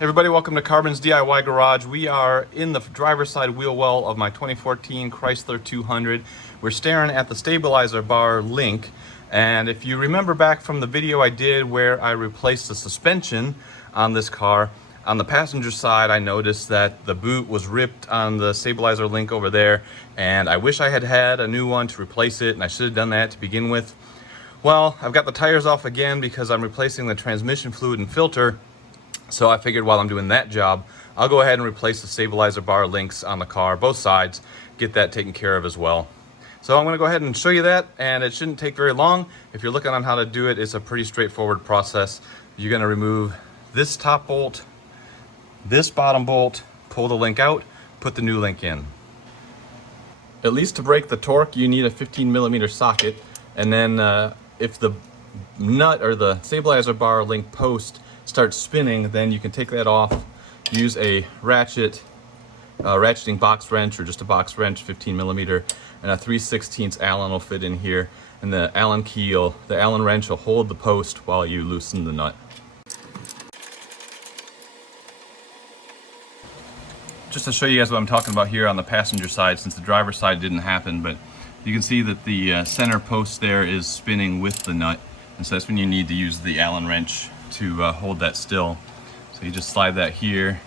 Everybody, welcome to Carbon's DIY Garage. We are in the driver's side wheel well of my 2014 Chrysler 200. We're staring at the stabilizer bar link, and if you remember back from the video I did where I replaced the suspension on this car, on the passenger side I noticed that the boot was ripped on the stabilizer link over there, and I wish I had had a new one to replace it, and I should have done that to begin with. Well, I've got the tires off again because I'm replacing the transmission fluid and filter. So I figured while I'm doing that job, I'll go ahead and replace the stabilizer bar links on the car, both sides, get that taken care of as well. So I'm going to go ahead and show you that, and it shouldn't take very long. If you're looking on how to do it, it's a pretty straightforward process. You're going to remove this top bolt, this bottom bolt, pull the link out, put the new link in. At least to break the torque, you need a 15mm socket, and then if the nut or the stabilizer bar link post starts spinning, then you can take that off, use a ratchet, ratcheting box wrench or just a box wrench, 15mm, and a 3/16 Allen will fit in here, and the Allen wrench will hold the post while you loosen the nut. Just to show you guys what I'm talking about here on the passenger side, since the driver's side didn't happen, but you can see that the center post there is spinning with the nut, and so that's when you need to use the Allen wrench to hold that still. So you just slide that here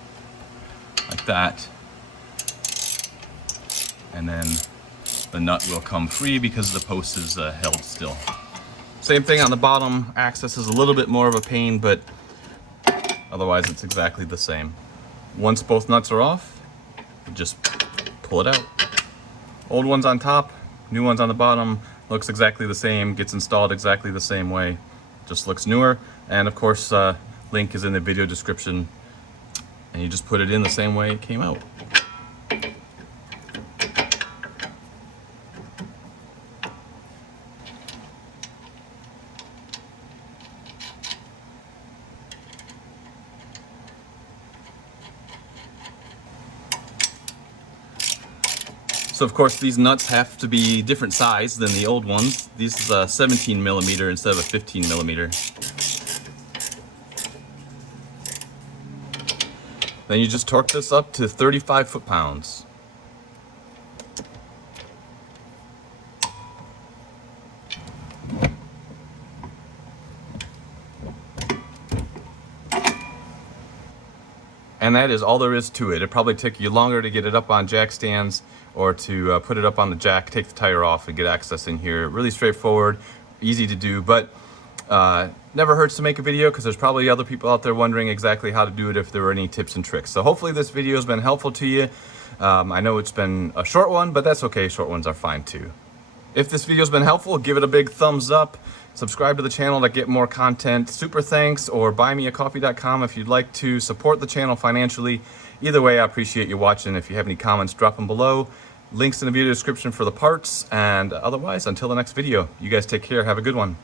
like that, and then the nut will come free because the post is held still. Same thing on the bottom. Access is a little bit more of a pain, but otherwise it's exactly the same. Once both nuts are off, just pull it out. Old ones on top, new ones on the bottom, looks exactly the same, gets installed exactly the same way, just looks newer. And of course, link is in the video description, and you just put it in the same way it came out. So of course these nuts have to be different size than the old ones. This is a 17mm instead of a 15mm. Then you just torque this up to 35 foot-pounds. And that is all there is to it. It'll probably take you longer to get it up on jack stands or to put it up on the jack, take the tire off and get access in here. Really straightforward, easy to do, but never hurts to make a video because there's probably other people out there wondering exactly how to do it if there were any tips and tricks. So hopefully this video has been helpful to you. I know it's been a short one, but that's okay. Short ones are fine too. If this video has been helpful, give it a big thumbs up. Subscribe to the channel to get more content. Super thanks, or buymeacoffee.com if you'd like to support the channel financially. Either way, I appreciate you watching. If you have any comments, drop them below. Links in the video description for the parts. And otherwise, until the next video, you guys take care. Have a good one.